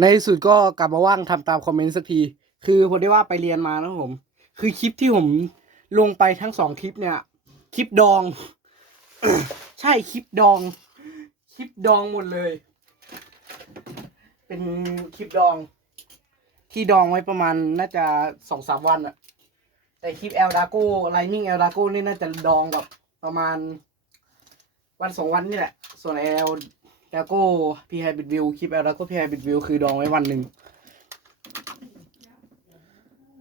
ในที่สุดก็กลับมาว่างทำตามคอมเมนต์สักที คือผมได้ว่าไปเรียนมานะผม คือคลิปที่ผมลงไปทั้งสองคลิปเนี่ย คลิปดอง ใช่คลิปดอง คลิปดองหมดเลย เป็นคลิปดอง ที่ดองไว้ประมาณน่าจะสองสามวันอะแต่คลิปเอลดาโก้ไลนิ่งเอลดาโก้นี่น่าจะดองแบบประมาณ วันสองวันนี่แหละ ส่วนเอล ดาโก้พีไฮบิดวิวคลิปเอลดาโก้พีไฮบิดวิวคือดองไว้วันหนึ่ง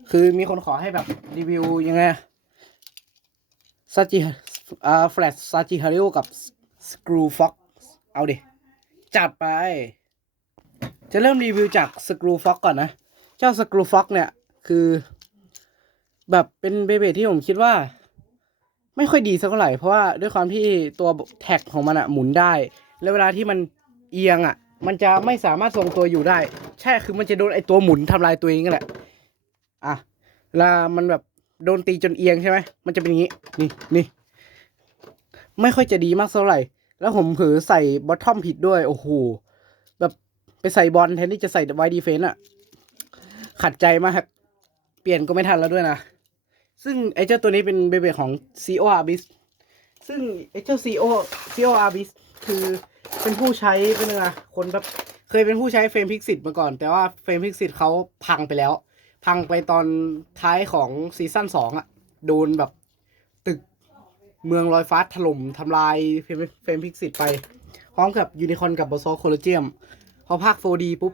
คือมีคนขอให้แบบรีวิวยังไงซาจิอ่าแฟลชซาจิฮาริโอกับสกรูฟ็อกเอาดิ จัดไป จะเริ่มรีวิวจากสกรูฟ็อกก่อนนะ เจ้าสกรูฟ็อกเนี่ยคือ แบบเป็นเบเบที่ผมคิดว่า ไม่ค่อยดีสักเท่าไหร่ เพราะว่าด้วยความที่ตัวแท็กของมันอะหมุนได้ แล้วเวลาที่มันเอียงอะ มันจะไม่สามารถทรงตัวอยู่ได้ ใช่คือมันจะโดนไอตัวหมุนทำลายตัวเองนั่นแหละอะเวลามันแบบโดนตีจนเอียงใช่ไหมมันจะเป็นอย่างนี้ นี่นี่ไม่ค่อยจะดีมากเท่าไหร่ แล้วผมเผลอใส่บอททอมผิดด้วย โอ้โห แบบไปใส่บอลแทนที่จะใส่ไวดีเฟนต์อะขัดใจมาก เปลี่ยนก็ไม่ทันแล้วด้วยนะ ซึ่งไอ้เจ้าตัวนี้เป็นเบเบของ CO Arbis ซึ่งไอ้เจ้า CO CO Arbis คือเป็นผู้ใช้เป็นไงคนแบบเคยเป็นผู้ใช้เฟรมพิกซิตมาก่อน แต่ว่าเฟรมพิกซิตเขาพังไปแล้ว พังไปตอนท้ายของซีซั่นสองอะโดนแบบตึกเมืองลอยฟ้าถล่มทำลายเฟรมเฟรมพิกซิตไป พร้อมกับยูนิคอนกับบอซอโคลเจียมพอภาค 4D ปุ๊บ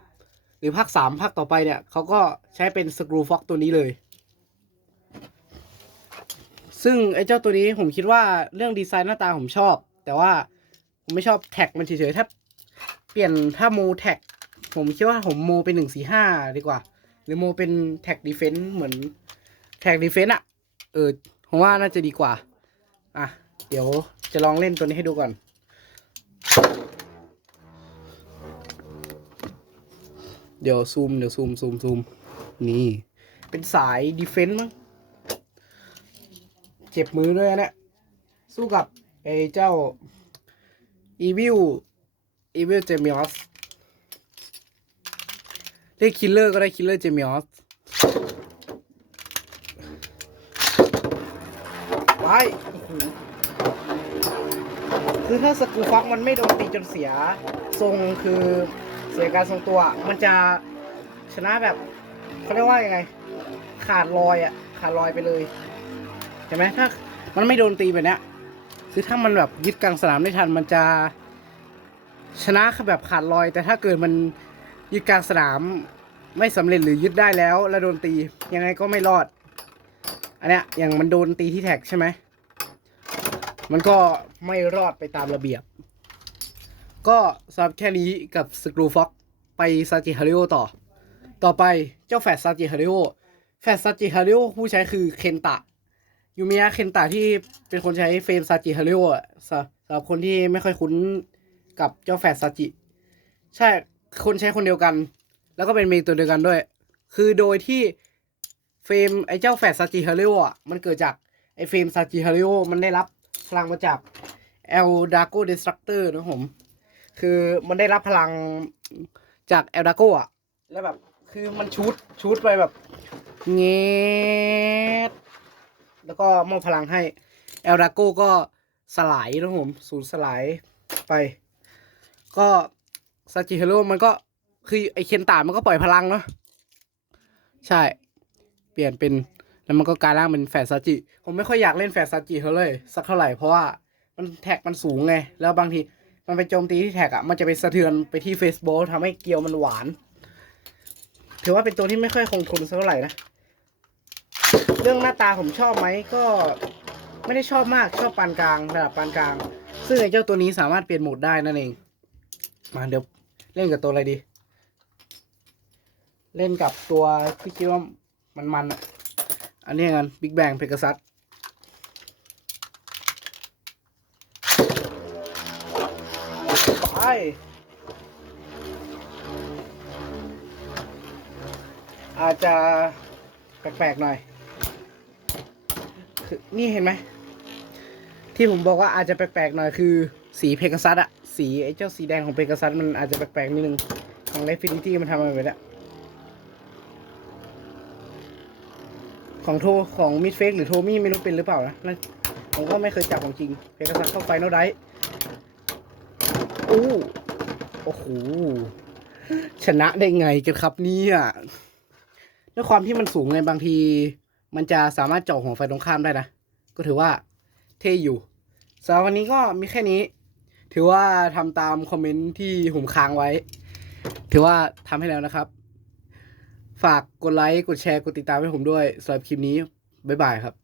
หรือภาค 3 ภาคต่อไปเนี่ยเขาก็ใช้เป็นสกรูฟ็อกตัวนี้เลย ซึ่งไอ้เจ้าตัวนี้ผมคิดว่าเรื่องดีไซน์หน้าตาผมชอบ แต่ว่า ไม่ชอบแท็กมันเฉยๆ ถ้าเปลี่ยนถ้าโมแท็ก ผมคิดว่าผมโมเป็นหนึ่งสี่ห้าดีกว่า หรือโมเป็นแท็กดีเฟนต์เหมือนแท็กดีเฟนต์อะ เออผมว่าน่าจะดีกว่า อะ เดี๋ยวจะลองเล่นตัวนี้ให้ดูก่อนเดี๋ยวซูมเดี๋ยวซูมซูมซูมนี่ เป็นสายดีเฟนต์มั้งเจ็บมือด้วยนะเนี่ยสู้กับไอ้เจ้า Evil Evil Gemios เรียกคิลเลอร์ก็ได้คิลเลอร์ Gemios ไปคือถ้าสกูฟักมันไม่โดนตีจนเสียทรงคือเสียการทรงตัว มันจะชนะแบบเขาเรียกว่ายังไง ขาดลอยอะ ขาดลอยไปเลยเห็นไหมถ้ามันไม่โดนตีแบบเนี้ย คือถ้ามันแบบยึดกลางสนามได้ทันมันจะชนะแบบขาดลอย แต่ถ้าเกิดมันยึดกลางสนามไม่สำเร็จหรือยึดได้แล้วแล้วโดนตียังไงก็ไม่รอด อันเนี้ยอย่างมันโดนตีที่แท็กใช่ไหมมันก็ไม่รอดไปตามระเบียบ ก็สำหรับแค่นี้กับสกรูฟ็อกไปซาจิฮาริโอต่อ ต่อไปเจ้าแฟดซาจิฮาริโอแฟดซาจิฮาริโอผู้ใช้คือเคนตะ ยูมิยะเคนตะที่เป็นคนใช้เฟรมซาจิฮาริโออะสำหรับคนที่ไม่ค่อยคุ้นกับเจ้าแฟดซาจิ ใช่คนใช้คนเดียวกัน แล้วก็เป็นเมนตัวเดียวกันด้วย คือโดยที่เฟรมไอ้เจ้าแฟดซาจิฮาริโออะมันเกิดจากไอ้เฟรมซาจิฮาริโอมันได้รับพลังมาจากเอลดาโกเดสตรักเตอร์นะผม คือมันได้รับพลังจากเอลดาโกอะแล้วแบบ คือมันชูดชูดไปแบบเงี้ย แล้วก็มอบพลังให้เอลดาโก้ก็สลายนะผมสูญสลายไป ก็ซาจิเฮโร่มันก็คือไอเคนตามันก็ปล่อยพลังเนาะใช่ เปลี่ยนเป็นแล้วมันก็กลายร่างเป็นแฝดซาจิ ผมไม่ค่อยอยากเล่นแฝดซาจิเขาเลย สักเท่าไหร่เพราะว่ามันแท็กมันสูงไง แล้วบางทีมันไปโจมตีที่แท็กอะ่ะมันจะไปสะเทือนไปที่เฟซบุ๊กทำให้เกลียวมันหวาน ถือว่าเป็นตัวที่ไม่ค่อยคงทนสักเท่าไหร่นะ เรื่องหน้าตาผมชอบไหมก็ไม่ได้ชอบมากชอบปานกลางระดับปานกลาง ซึ่งไอ้เจ้าตัวนี้สามารถเปลี่ยนโหมดได้นั่นเอง มาเดี๋ยวเล่นกับตัวอะไรดี เล่นกับตัวที่คิดว่ามันมันอันนี้กันบิ๊กแบงเพกซัสไปอาจจะแปลกๆหน่อย คือ นี่เห็นไหม ที่ผมบอกว่าอาจจะแปลกๆหน่อยคือสีเพก a ซัสอะสีไอ้เจ้าสีแดงของเพก a ซัสมันอาจจะแปลกๆนิดนึง ของเลฟินิตี้มันทำอะไรไปแล้วของโทของมิดเฟกหรือโทมี่ไม่รู้เป็นหรือเปล่านะนั่นผมก็ไม่เคยจับของจริง เพกาซัสเข้าไฟนอลไดโอ้โอ้โห ชนะได้ไงกันครับเนี่ยด้วยความที่มันสูงไงบางที มันจะสามารถเจาะหัวไฟตรงข้ามได้นะ ก็ถือว่าเท่อยู่สำหรับวันนี้ก็มีแค่นี้ ถือว่าทำตามคอมเมนต์ที่ผมค้างไว้ ถือว่าทำให้แล้วนะครับ ฝากกดไลค์ กดแชร์ กดติดตามให้ผมด้วยสำหรับคลิปนี้ บ๊ายบายครับ